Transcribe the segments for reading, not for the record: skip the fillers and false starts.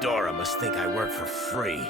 Redora must think I work for free.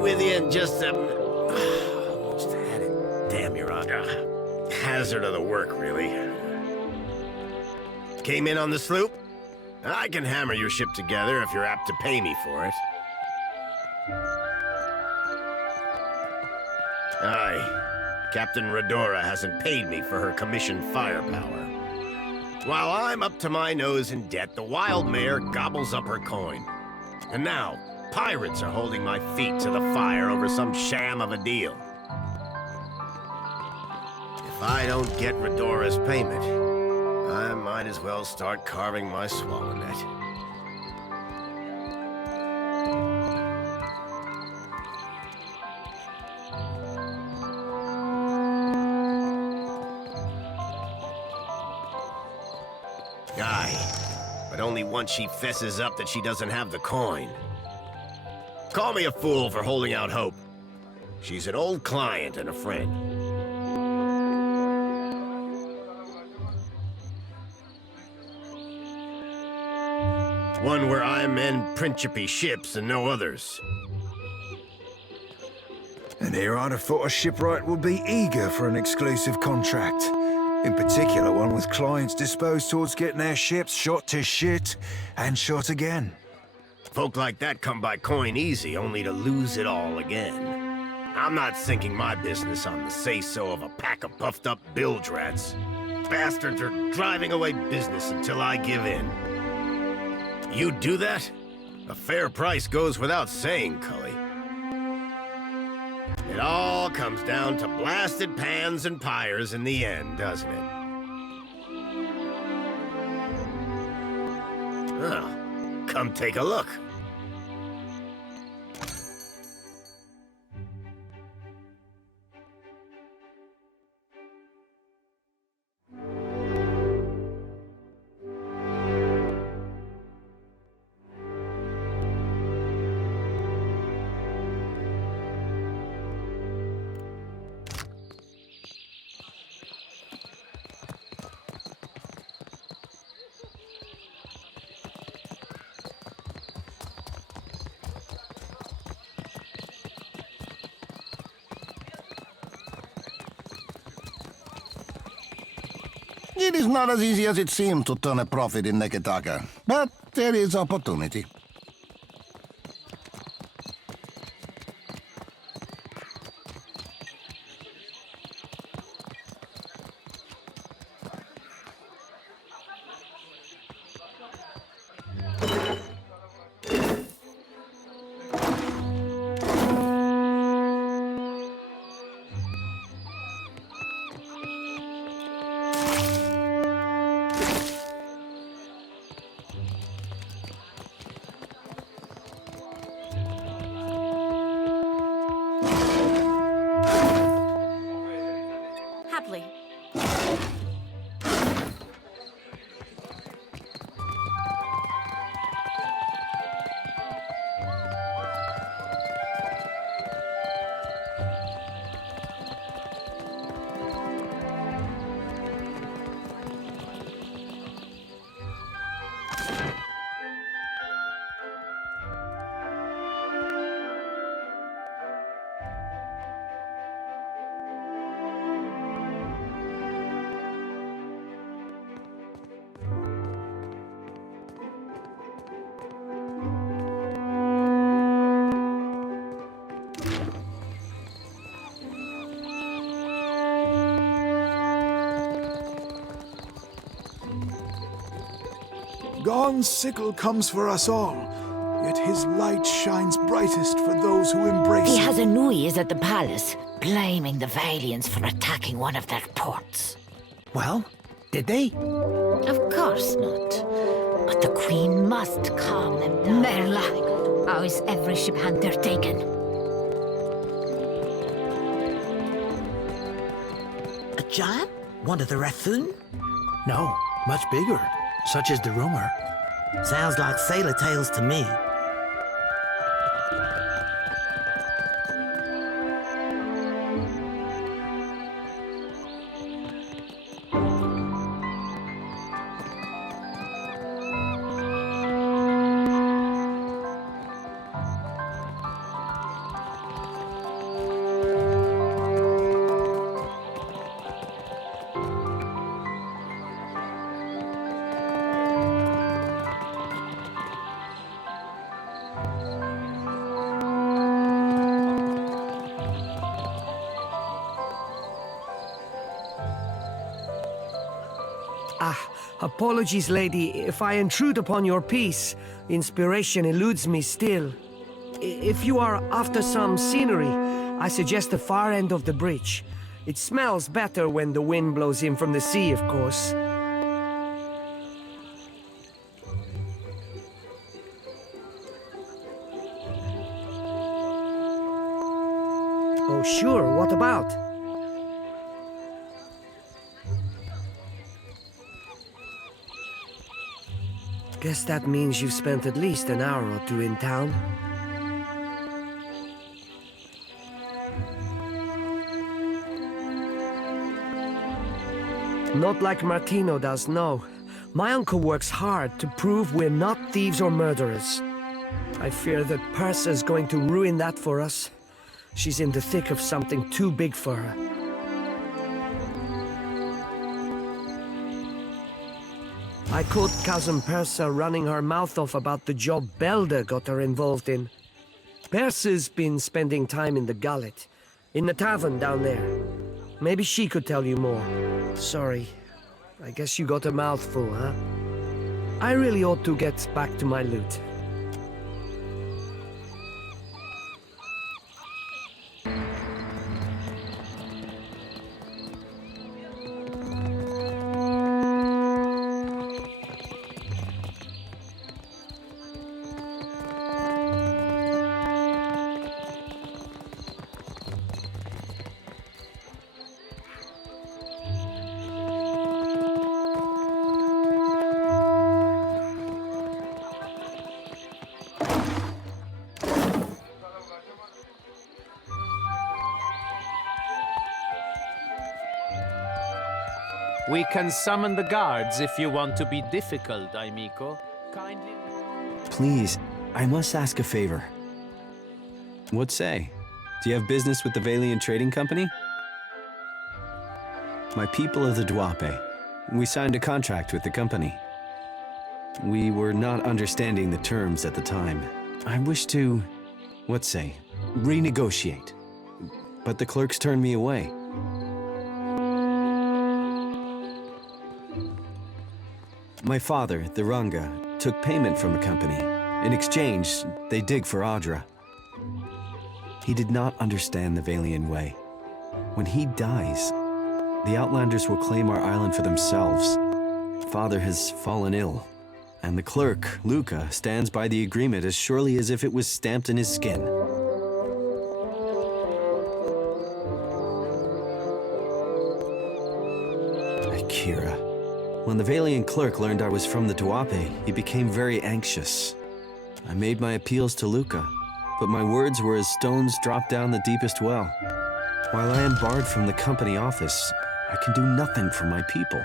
With you in just a... Almost had it. Damn, you're on. Hazard of the work, really. Came in on the sloop? I can hammer your ship together if you're apt to pay me for it. Aye. Captain Redora hasn't paid me for her commissioned firepower. While I'm up to my nose in debt, the wild mare gobbles up her coin. And now, pirates are holding my feet to the fire over some sham of a deal. If I don't get Redora's payment, I might as well start carving my swallow net. Aye, but only once she fesses up that she doesn't have the coin. Call me a fool for holding out hope. She's an old client and a friend. One where I mend Principe ships and no others. And here I'd have thought a shipwright would be eager for an exclusive contract. In particular, one with clients disposed towards getting their ships shot to shit and shot again. Folk like that come by coin easy, only to lose it all again. I'm not sinking my business on the say-so of a pack of puffed-up bilge rats. Bastards are driving away business until I give in. You do that? A fair price goes without saying, Cully. It all comes down to blasted pans and pyres in the end, doesn't it? Well, come take a look. It is not as easy as it seems to turn a profit in Neketaka, but there is opportunity. Happily. Gon's sickle comes for us all, yet his light shines brightest for those who embrace The it. Hazanui is at the palace. blaming the Valians for attacking one of their ports. Well, did they? Of course not. But the Queen must calm them down. Merla, how is every ship hunter taken? A giant? One of the Rathun? No, much bigger. Such is the rumor. Sounds like sailor tales to me. Apologies, lady, if I intrude upon your peace. Inspiration eludes me still. If you are after some scenery, I suggest the far end of the bridge. It smells better when the wind blows in from the sea, of course. Oh, sure, what about? Guess that means you've spent at least an hour or two in town. Not like Martino does, no. My uncle works hard to prove we're not thieves or murderers. I fear that Persa's going to ruin that for us. She's in the thick of something too big for her. I caught cousin Persa running her mouth off about the job Belder got her involved in. Persa's been spending time in the gullet, in the tavern down there. Maybe she could tell you more. Sorry, I guess you got a mouthful, huh? I really ought to get back to my loot. We can summon the guards if you want to be difficult, amico. Kindly... Please, I must ask a favor. What say? Do you have business with the Valian Trading Company? My people of the Duape. We signed a contract with the company. We were not understanding the terms at the time. I wish to, what say, renegotiate. But the clerks turned me away. My father, the Ranga, took payment from the company. In exchange, they dig for Adra. He did not understand the Valian way. When he dies, the Outlanders will claim our island for themselves. Father has fallen ill, and the clerk, Luca, stands by the agreement as surely as if it was stamped in his skin. Akira. When the Valian clerk learned I was from the Duape, he became very anxious. I made my appeals to Luca, but my words were as stones dropped down the deepest well. While I am barred from the company office, I can do nothing for my people.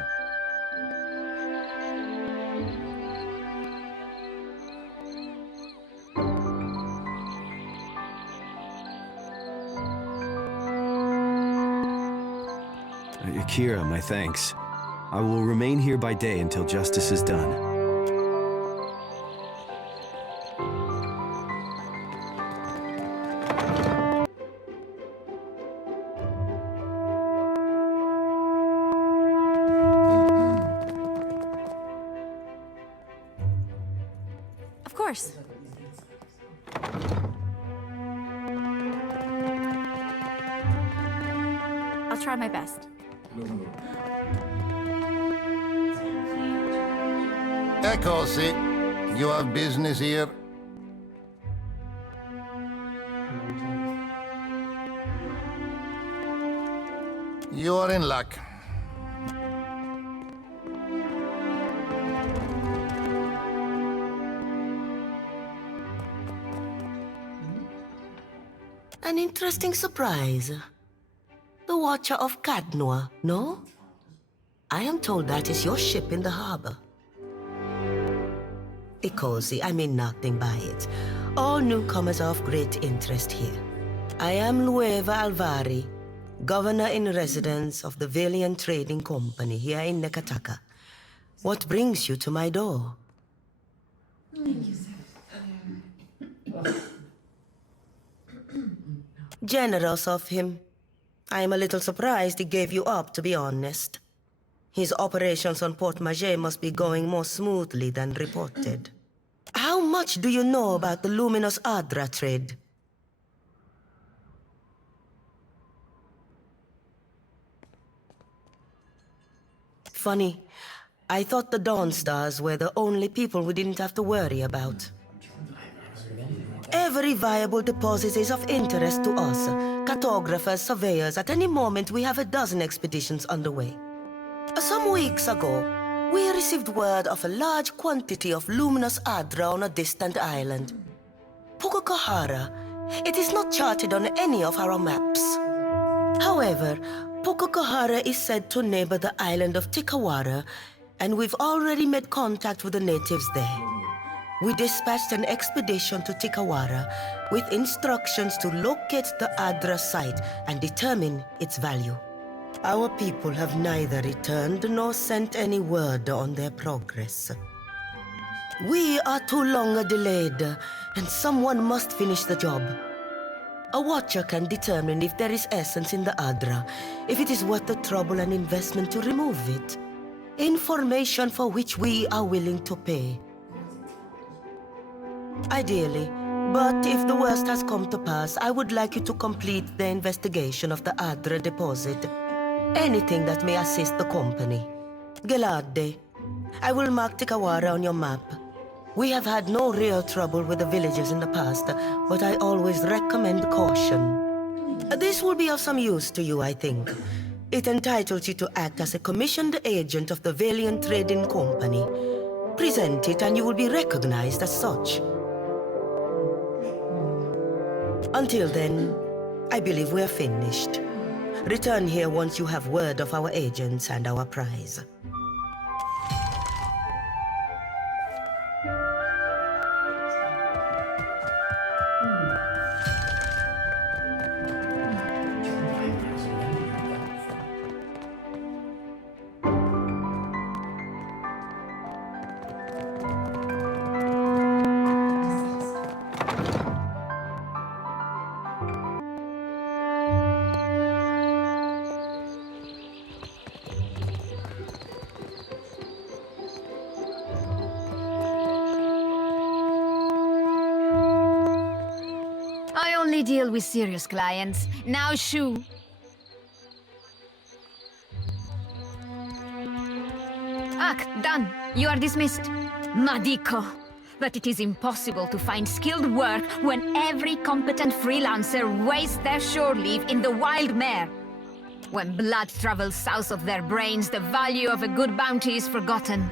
Akira, my thanks. I will remain here by day until justice is done. Of course. try my best. Eccoci. You have business here? You are in luck. An interesting surprise. The Watcher of Cadnoa, no? I am told that is your ship in the harbor. Ikosi, I mean nothing by it. All newcomers are of great interest here. I am Lueva Alvari, Governor in Residence of the Valiant Trading Company here in Nekataka. What brings you to my door? Generous of him. I am a little surprised he gave you up, to be honest. His operations on Port Maget must be going more smoothly than reported. How much do you know about the luminous Adra trade? Funny. I thought the Dawn Stars were the only people we didn't have to worry about. Every viable deposit is of interest to us. Cartographers, surveyors, at any moment we have a dozen expeditions underway. Some weeks ago, we received word of a large quantity of luminous Adra on a distant island. Pukukahara. It is not charted on any of our maps. However, Pukukahara is said to neighbor the island of Tikawara, and we've already made contact with the natives there. We dispatched an expedition to Tikawara with instructions to locate the Adra site and determine its value. Our people have neither returned nor sent any word on their progress. We are too long delayed, and someone must finish the job. A watcher can determine if there is essence in the Adra, if it is worth the trouble and investment to remove it. Information for which we are willing to pay. Ideally, but if the worst has come to pass, I would like you to complete the investigation of the Adra deposit. Anything that may assist the company. Gelarde, I will mark Tikawara on your map. We have had no real trouble with the villagers in the past, but I always recommend caution. This will be of some use to you, I think. It entitles you to act as a commissioned agent of the Valiant Trading Company. Present it and you will be recognized as such. Until then, I believe we are finished. Return here once you have word of our agents and our prize. I only deal with serious clients. Now, shoo. Done. You are dismissed. Madiko. But it is impossible to find skilled work when every competent freelancer wastes their shore leave in the wild mare. When blood travels south of their brains, the value of a good bounty is forgotten.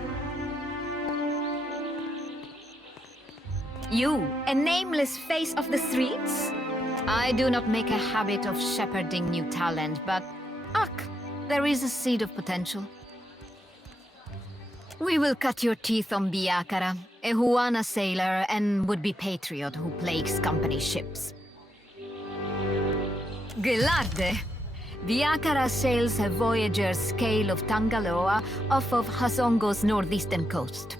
You, a nameless face of the streets? I do not make a habit of shepherding new talent, but there is a seed of potential. We will cut your teeth on Biakara, a Huana sailor and would-be patriot who plagues company ships. Gelarde! Biakara sails a voyager's scale of Tangaloa off of Hasongo's northeastern coast.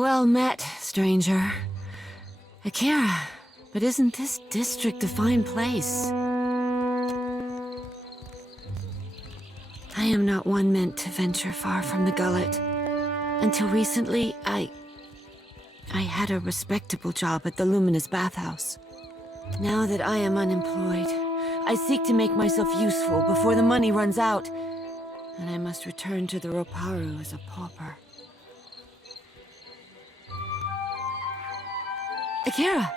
Well met, stranger. Akira, but isn't this district a fine place? I am not one meant to venture far from the gullet. Until recently, I had a respectable job at the Luminous Bathhouse. Now that I am unemployed, I seek to make myself useful before the money runs out, and I must return to the Roparu as a pauper. Akira,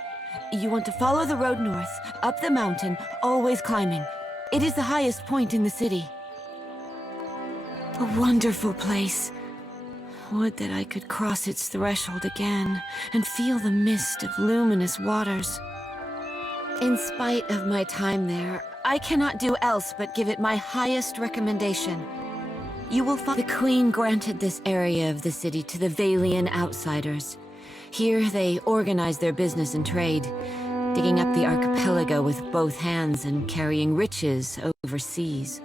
you want to follow the road north, up the mountain, always climbing. It is the highest point in the city. A wonderful place. Would that I could cross its threshold again and feel the mist of luminous waters. In spite of my time there, I cannot do else but give it my highest recommendation. You will find the Queen granted this area of the city to the Valian outsiders. Here they organize their business and trade, digging up the archipelago with both hands and carrying riches overseas.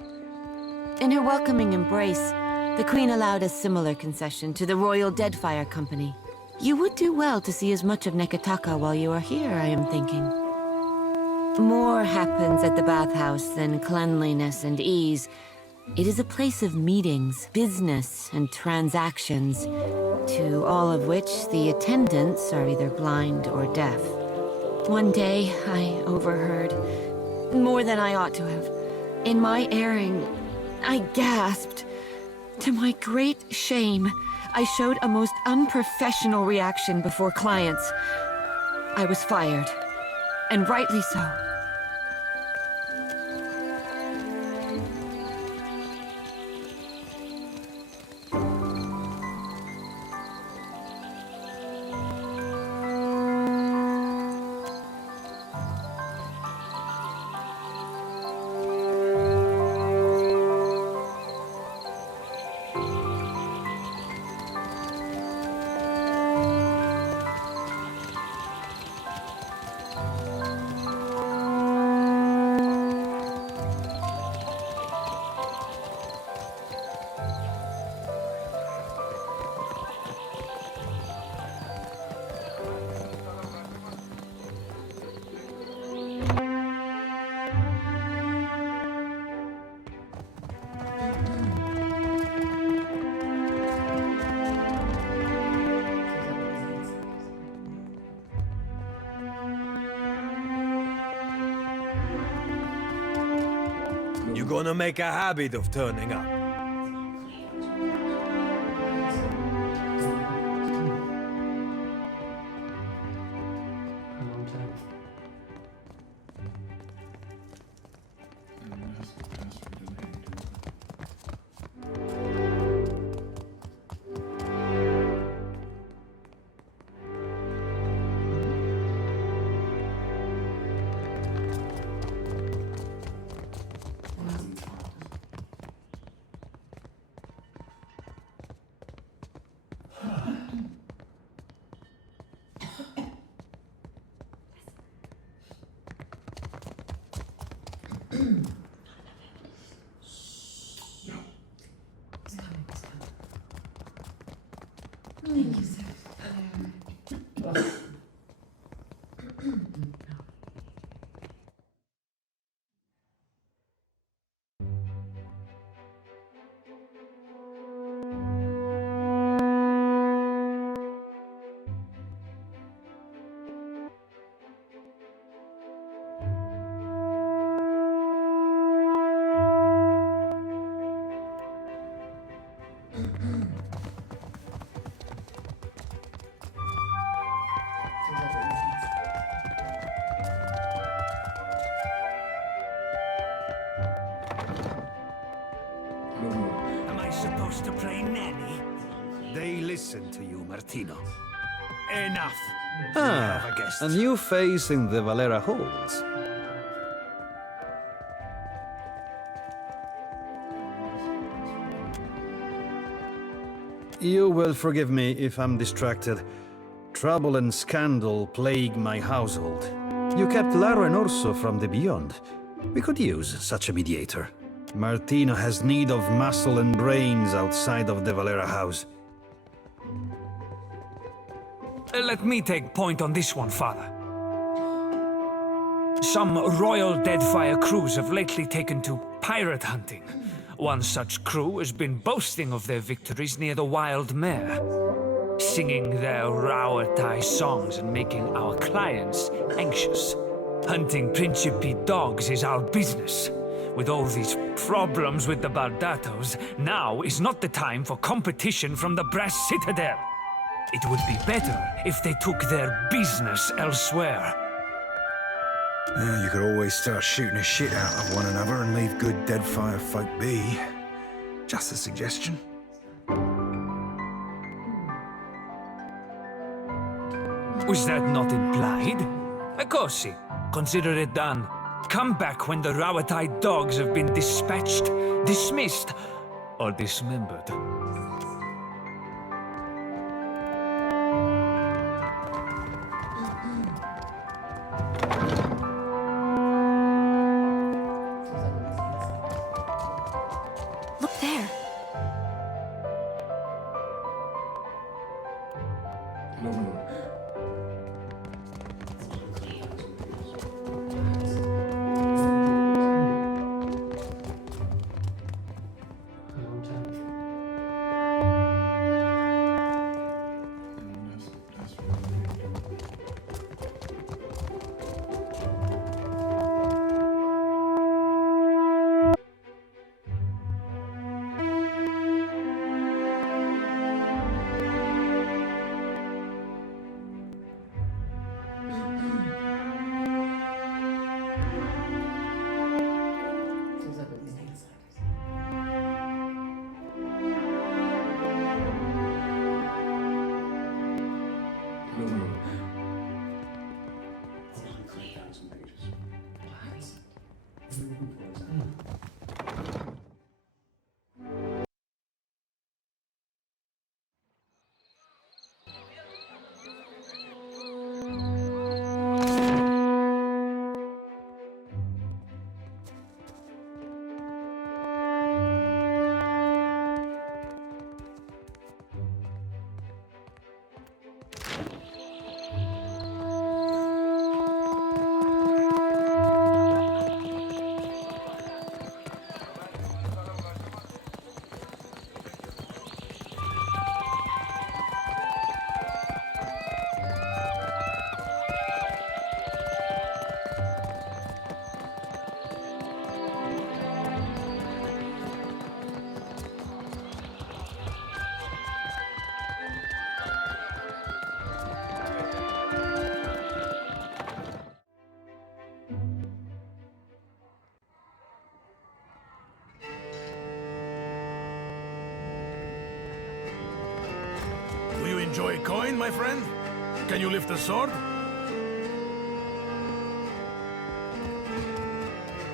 In her welcoming embrace, the Queen allowed a similar concession to the Royal Deadfire Company. You would do well to see as much of Neketaka while you are here, I am thinking. More happens at the bathhouse than cleanliness and ease. It is a place of meetings, business, and transactions, to all of which the attendants are either blind or deaf. One day, I overheard, more than I ought to have. In my erring, I gasped. To my great shame, I showed a most unprofessional reaction before clients. I was fired, and rightly so. You gonna make a habit of turning up? Am I supposed to play nanny? They listen to you, Martino. Enough. Ah, a new face in the Valera halls. You will forgive me if I'm distracted. Trouble and scandal plague my household. You kept Laro and Orso from the Beyond. We could use such a mediator. Martino has need of muscle and brains outside of the Valera house. Let me take point on this one, Father. Some royal Deadfire crews have lately taken to pirate hunting. One such crew has been boasting of their victories near the Wild Mare, singing their Rauatai songs and making our clients anxious. Hunting Principe dogs is our business. With all these problems with the Bardatos, now is not the time for competition from the Brass Citadel. It would be better if they took their business elsewhere. You could always start shooting the shit out of one another and leave good Deadfire folk be. Just a suggestion. Was that not implied? Akosi, consider it done. Come back when the Rauatai dogs have been dispatched, dismissed, or dismembered. Look there. Do you enjoy coin, my friend? Can you lift a sword?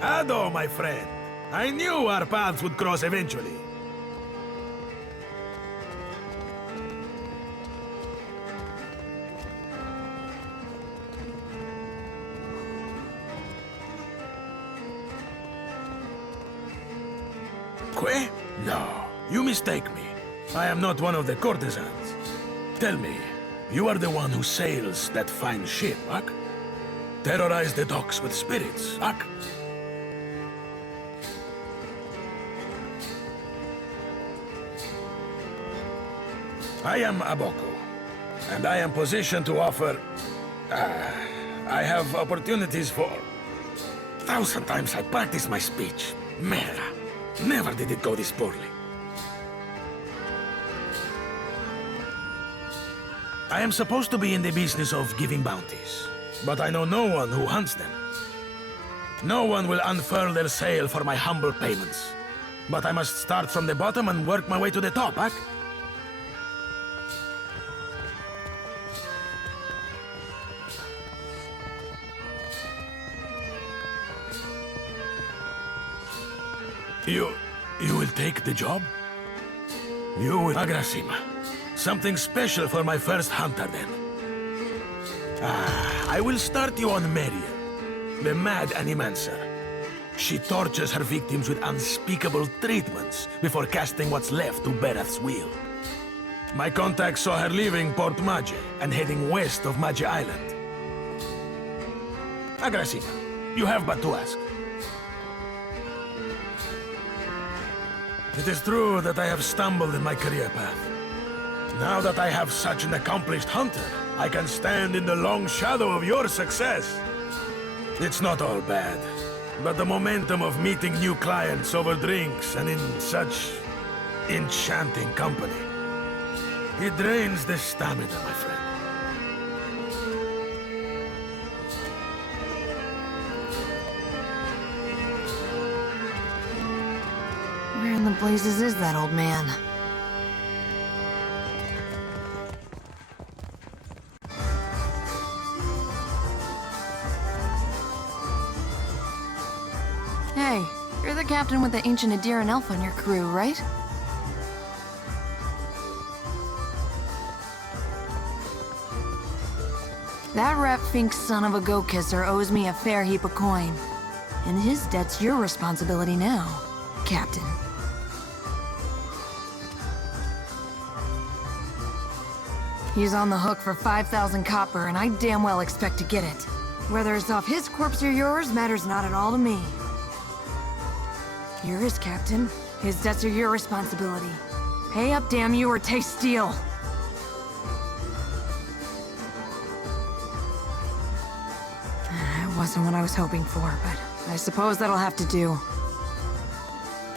Ado, my friend. I knew our paths would cross eventually. Que? No, you mistake me. I am not one of the courtesans. Tell me, you are the one who sails that fine ship, Ak? Terrorize the docks with spirits, Ak? I am Aboko, and I am positioned to offer... I have opportunities for... 1,000 times I practiced my speech. Merda. Never did it go this poorly. I am supposed to be in the business of giving bounties, but I know no one who hunts them. No one will unfurl their sail for my humble payments. But I must start from the bottom and work my way to the top, Ak? You will take the job? You will... Agrasima. Something special for my first hunter, then. I will start you on Meria, the mad animancer. She tortures her victims with unspeakable treatments before casting what's left to Berath's wheel. My contact saw her leaving Port Maggi and heading west of Maggi Island. Agressiva, you have but to ask. It is true that I have stumbled in my career path. Now that I have such an accomplished hunter, I can stand in the long shadow of your success. It's not all bad, but the momentum of meeting new clients over drinks and in such enchanting company, it drains the stamina, my friend. Where in the blazes is that old man? Hey, you're the captain with the ancient Adiran elf on your crew, right? That rat fink son of a go-kisser owes me a fair heap of coin. And his debt's your responsibility now, Captain. He's on the hook for 5,000 copper, and I damn well expect to get it. Whether it's off his corpse or yours matters not at all to me. You're his captain. His debts are your responsibility. Pay up, damn you, or taste steel. It wasn't what I was hoping for, but I suppose that'll have to do.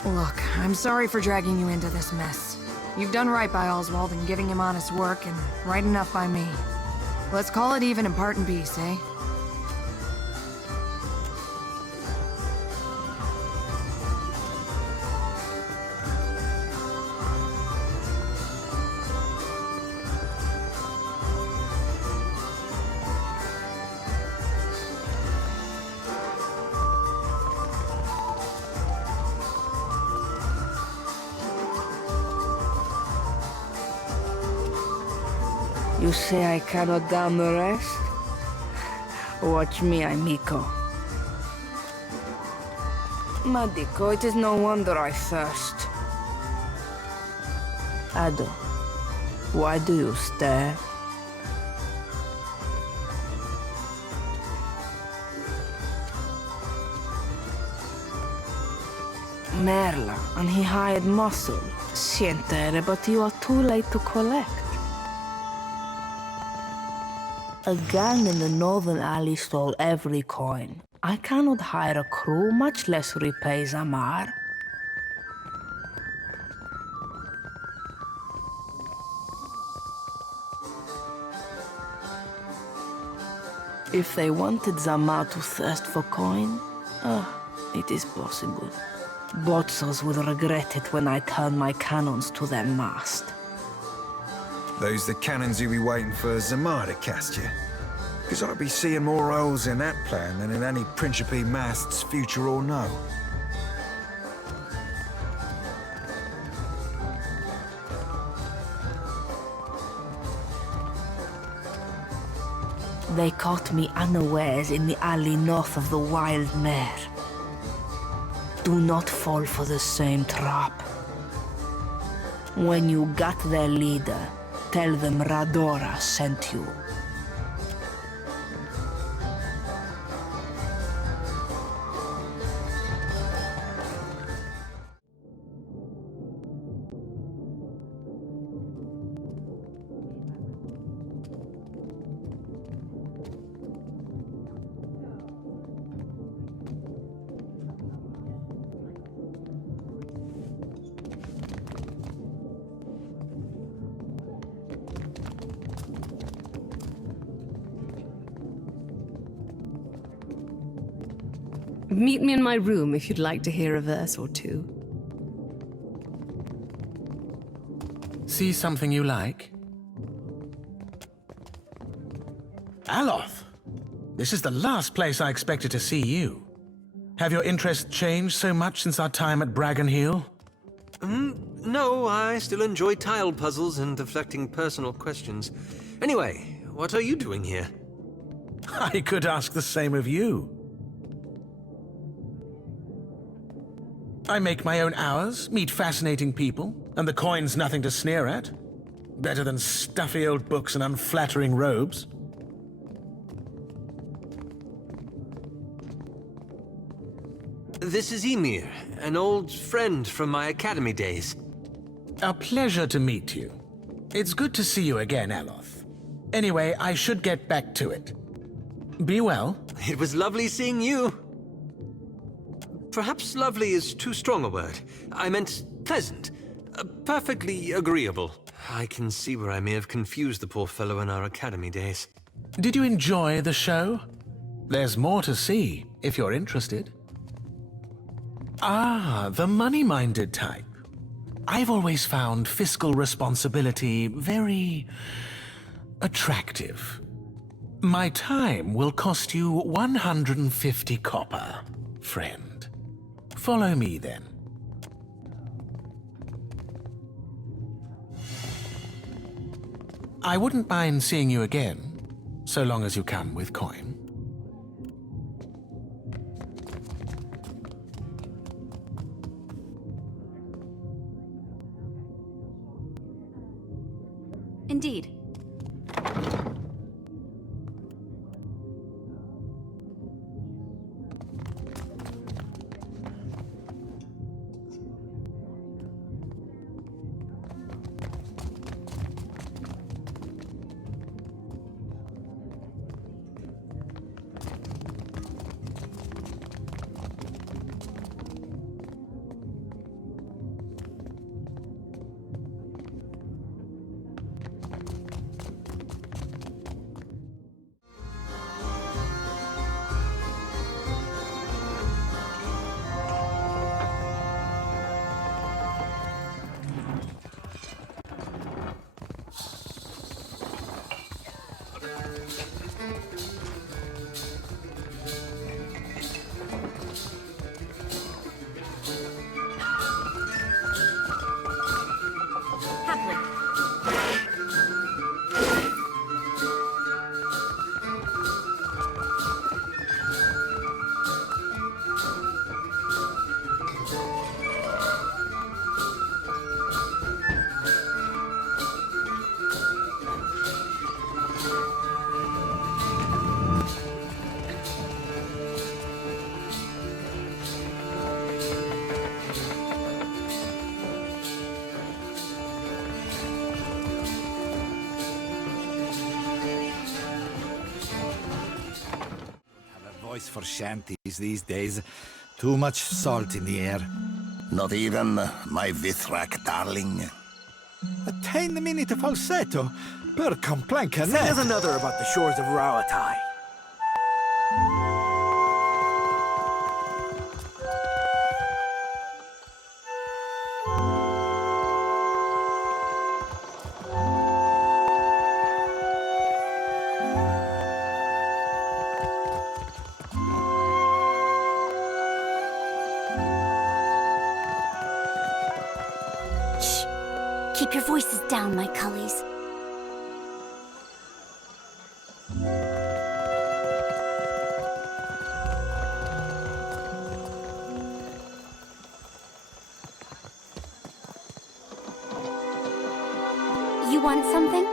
Look, I'm sorry for dragging you into this mess. You've done right by Oswald in giving him honest work, and right enough by me. Let's call it even and part in peace, eh? You say I cannot down the rest? Watch me, amico. Madico, it is no wonder I thirst. Ado, why do you stare? Merla, and he hired muscle. Sientere, but you are too late to collect. A gang in the northern alley stole every coin. I cannot hire a crew, much less repay Zamar. If they wanted Zamar to thirst for coin, it is possible. Botzos will regret it when I turn my cannons to their mast. Those the cannons you'll be waiting for Zamar to cast you. Because I'd be seeing more holes in that plan than in any Principe masts, future or no. They caught me unawares in the alley north of the Wild Mare. Do not fall for the same trap. When you got their leader, tell them Radora sent you. Meet me in my room if you'd like to hear a verse or two. See something you like? Aloth! This is the last place I expected to see you. Have your interests changed so much since our time at Bragan Hill? No, I still enjoy tile puzzles and deflecting personal questions. Anyway, what are you doing here? I could ask the same of you. I make my own hours, meet fascinating people, and the coin's nothing to sneer at. Better than stuffy old books and unflattering robes. This is Emir, an old friend from my academy days. A pleasure to meet you. It's good to see you again, Aloth. Anyway, I should get back to it. Be well. It was lovely seeing you. Perhaps lovely is too strong a word. I meant pleasant. Perfectly agreeable. I can see where I may have confused the poor fellow in our academy days. Did you enjoy the show? There's more to see, if you're interested. Ah, the money-minded type. I've always found fiscal responsibility very attractive. My time will cost you 150 copper, friend. Follow me then. I wouldn't mind seeing you again, so long as you come with coin. Indeed. For shanties these days. Too much salt in the air. Not even my Vithrak darling. A tiny minute of falsetto per complanca net. There's another about the shores of Rauatai. Keep your voices down, my cullies. You want something?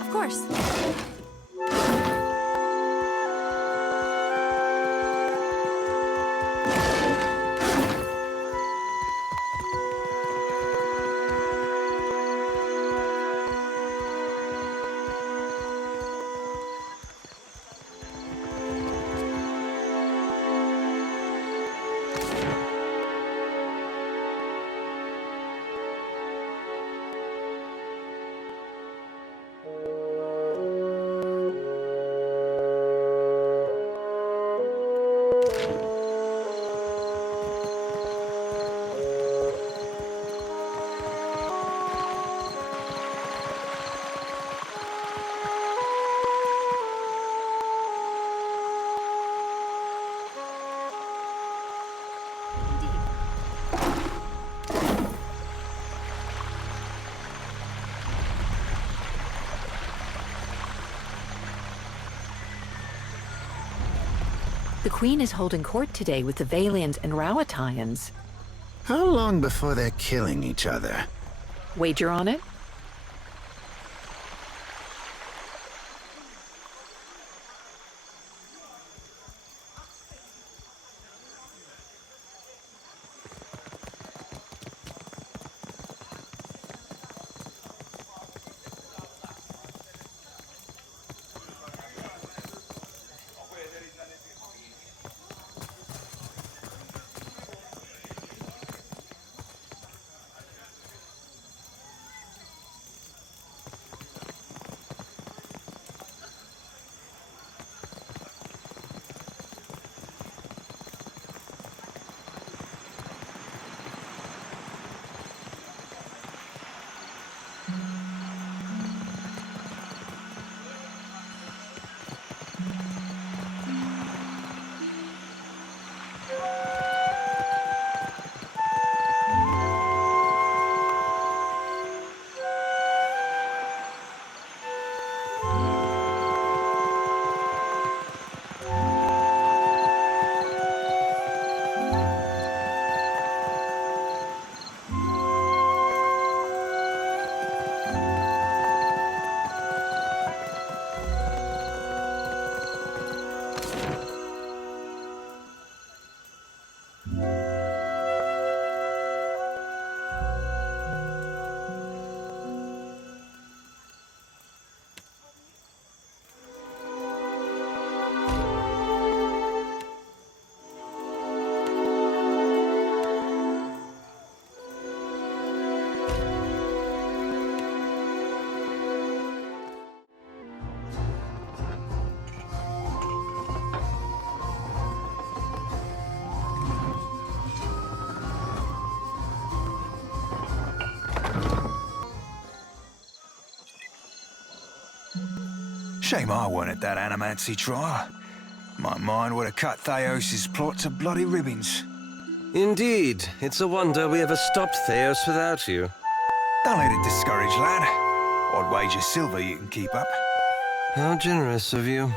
Of course. Queen is holding court today with the Valians and Rowattians. How long before they're killing each other? Wager on it? Shame I weren't at that animancy trial. My mind would have cut Theos' plot to bloody ribbons. Indeed. It's a wonder we ever stopped Theos without you. Don't let it discourage, lad. I'd wager silver you can keep up. How generous of you.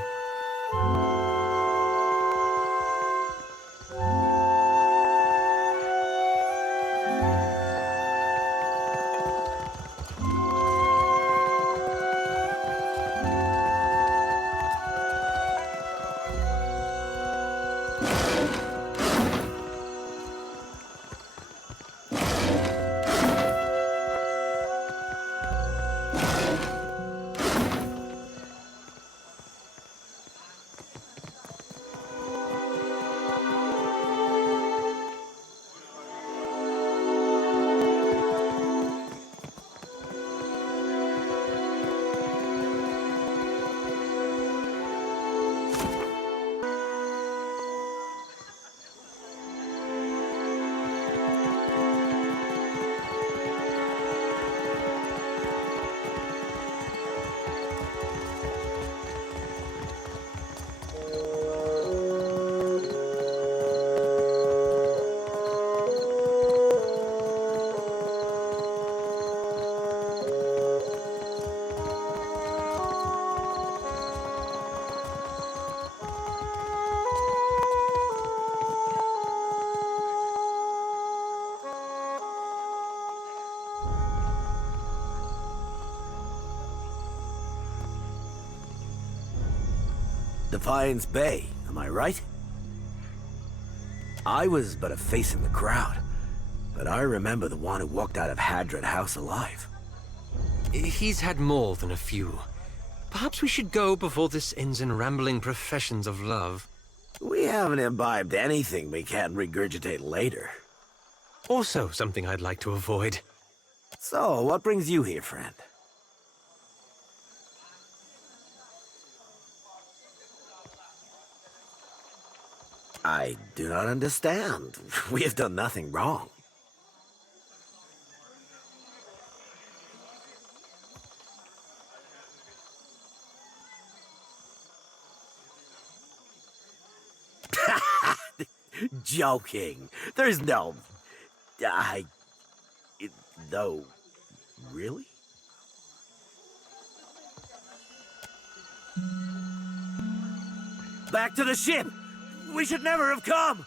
Defiance Bay, am I right? I was but a face in the crowd, but I remember the one who walked out of Hadron House alive. He's had more than a few. Perhaps we should go before this ends in rambling professions of love. We haven't imbibed anything we can't regurgitate later. Also something I'd like to avoid. So, what brings you here, friend? I do not understand. We have done nothing wrong. Joking. There's no... No... Really? Back to the ship! We should never have come!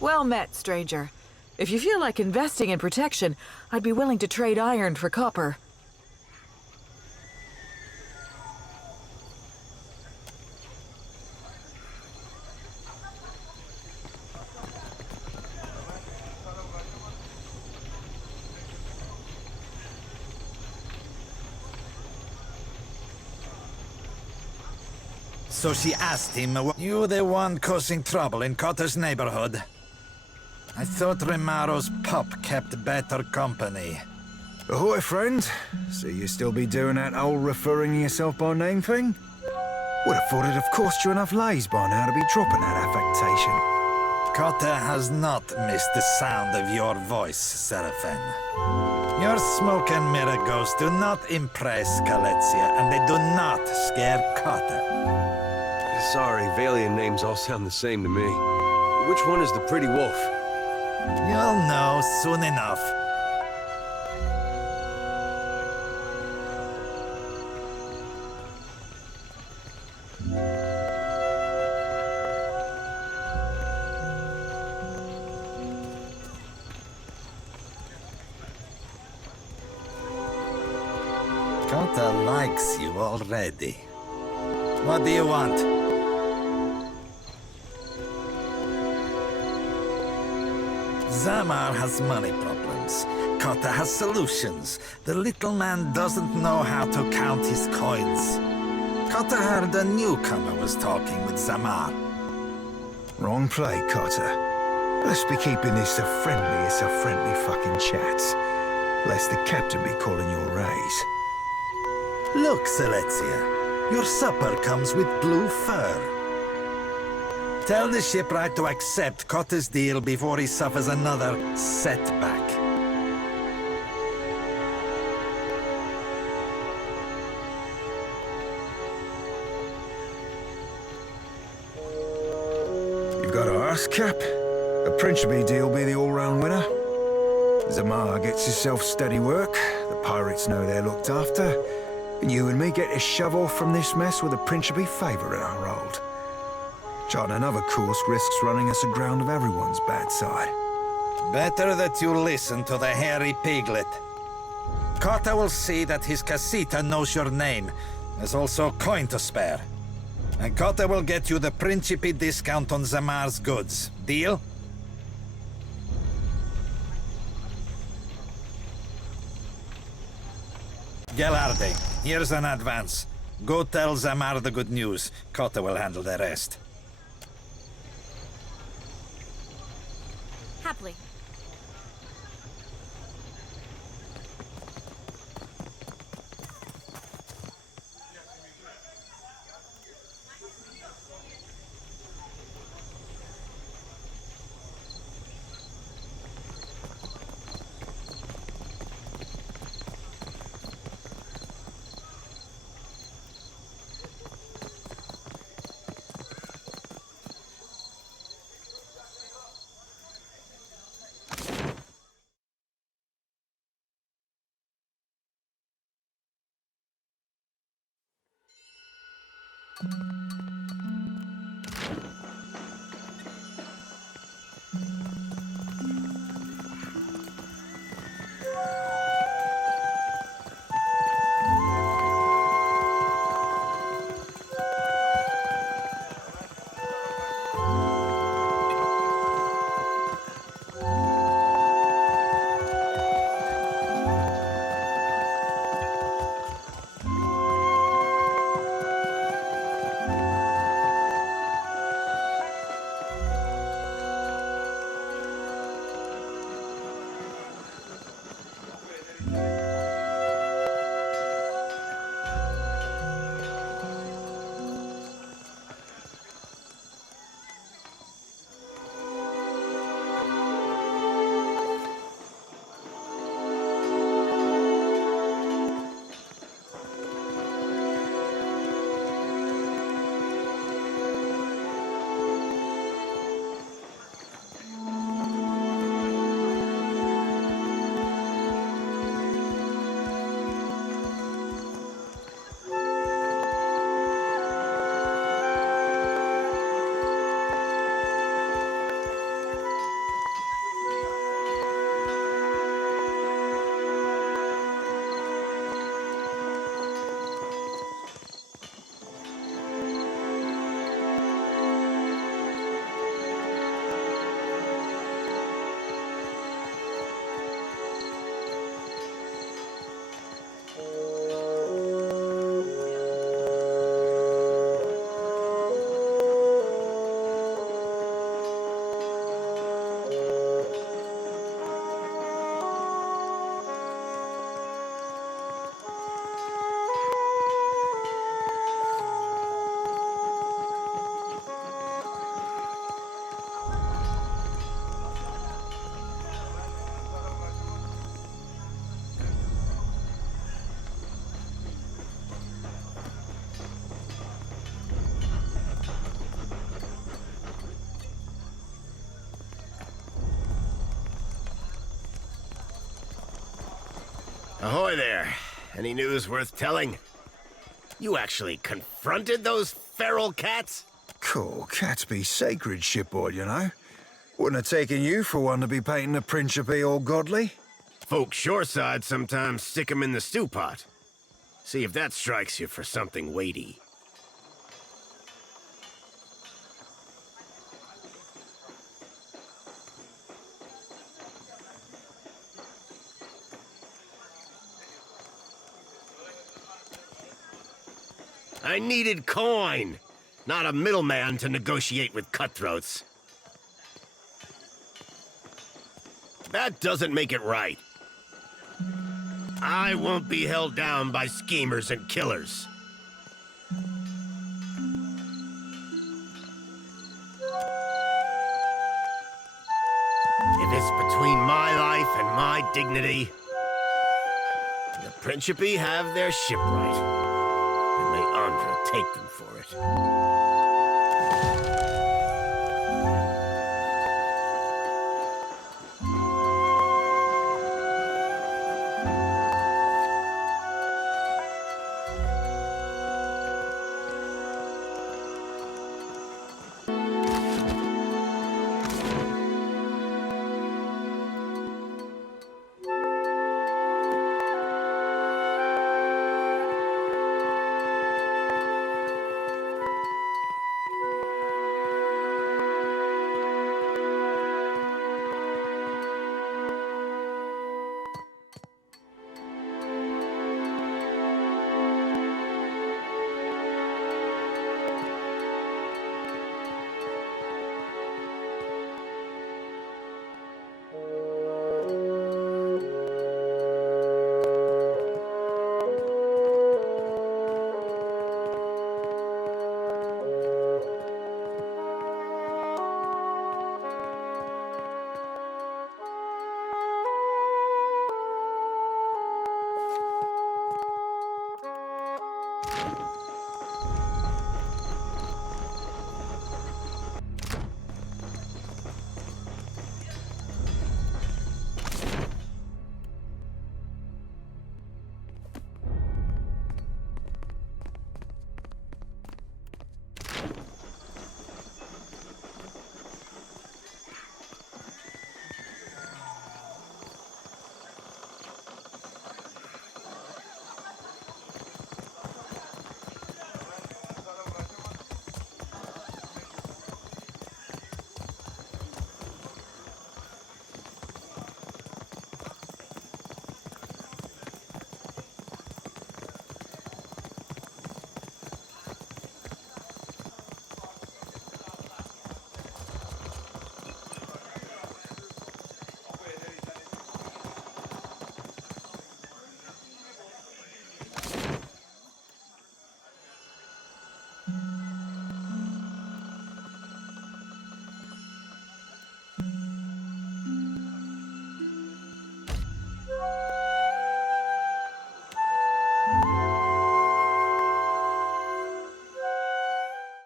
Well met, stranger. If you feel like investing in protection, I'd be willing to trade iron for copper. So she asked him, "You the one causing trouble in Cotter's neighborhood?" I thought Remaro's pup kept better company. Ahoy, friend. So you still be doing that old referring yourself by name thing? Would have thought it'd have cost you enough lays by now to be dropping that affectation. Cotter has not missed the sound of your voice, Seraphin. Your smoke and mirror ghosts do not impress Galizia, and they do not scare Cotter. Sorry, Valian names all sound the same to me. Which one is the pretty wolf? You'll know soon enough. Cotter likes you already. What do you want? Zamar has money problems. Cotter has solutions. The little man doesn't know how to count his coins. Cotter heard a newcomer was talking with Zamar. Wrong play, Cotter. Let's be keeping this a friendly fucking chat. Lest the captain be calling your raise. Look, Celestia. Your supper comes with blue fur. Tell the shipwright to accept Cotter's deal before he suffers another setback. You've got to ask, Cap. The Principe deal be the all-round winner. Zamar gets himself steady work, the pirates know they're looked after, and you and me get to shove off from this mess with a Principe favour in our hold. Charting another course risks running us aground of everyone's bad side. Better that you listen to the hairy piglet. Cotter will see that his casita knows your name. There's also coin to spare. And Cotter will get you the Principe discount on Zamar's goods. Deal? Gelarde, here's an advance. Go tell Zamar the good news. Cotter will handle the rest. Happily. Ahoy there. Any news worth telling? You actually confronted those feral cats? Cool, cats be sacred, shipboard, you know. Wouldn't have taken you for one to be painting the Principe all godly. Folk shoreside sometimes stick 'em in the stew pot. See if that strikes you for something weighty. I needed coin, not a middleman to negotiate with cutthroats. That doesn't make it right. I won't be held down by schemers and killers. If it's between my life and my dignity, the Principe have their shipwright. And may Andra take them for it.